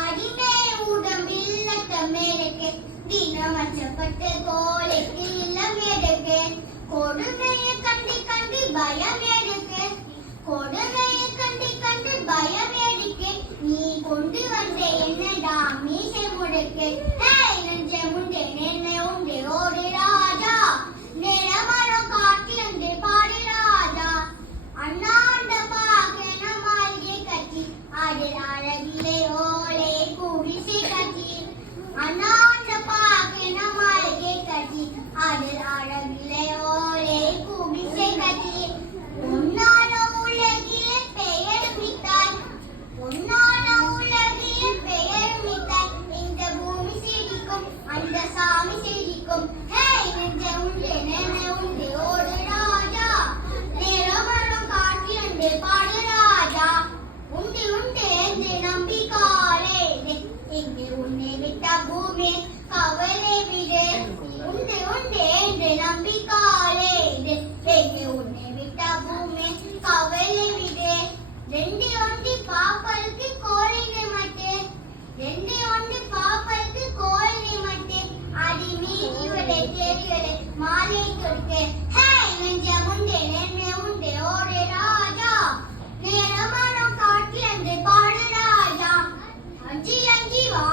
அடிமை உடம்பில் தமிழக்கு தினம் அச்சப்பட்டு கோலைக்கு இல்லம் எடுக்கு கொடுமையை கண்டு கண்டு பயம் எடுக்கு கொடுமையை கண்டு கண்டு பயம் எடுக்கு நீ கொண்டு வந்த என்னடா மீசை முடுக்கு நெஞ்ச முண்டே நென்னை உண்டே ஓடு ராஜா நேரமரம் காட்டிலந்து பாடு ராஜா அண்ணாண்ட பாக்கன மாளிகை கட்டி அதில் அழகிலே ஓலை குடிசை கட்டி அண்ணாண்ட பாக்கன மாளிகை கட்டி அதில் அழகிலே ஓலை குடிசை கட்டி உன்னான உலகிலே பெயர் மித்தாய் உன்னான உலகிலே பெயர் மித்தாய் இந்த பூமி செழிக்கும் அந்த சாமி செழிக்கும் ஹே நெஞ்ச உண்டே நெனை உண்டே ஓடு ராஜா நேரமரம் காட்டிலந்து பாடு ராஜா உண்டு உண்டு என்று நம்பிக்காலே இங்கு உன்னை விட்ட பூமி கவலை விடு உண்டு உண்டு என்று நம்பிக்காலே இங்கு உன்னை விட்ட பூமி கவலை விடு ரெண்டு ஒன்று பாப்பலுக்கு கோழினை மட்டு ரெண்டு ஒன்று பாப்பலுக்கு கோழினை மட்டு அடி மீதிவரை தேடிவரை மாலை கொடுக்க ஹே நெஞ்ச முண்டே நென்னை உண்டே ஓடு ராஜா நேரமரம் காட்டிலந்து பாடு ராஜா அஞ்சி அஞ்சி வா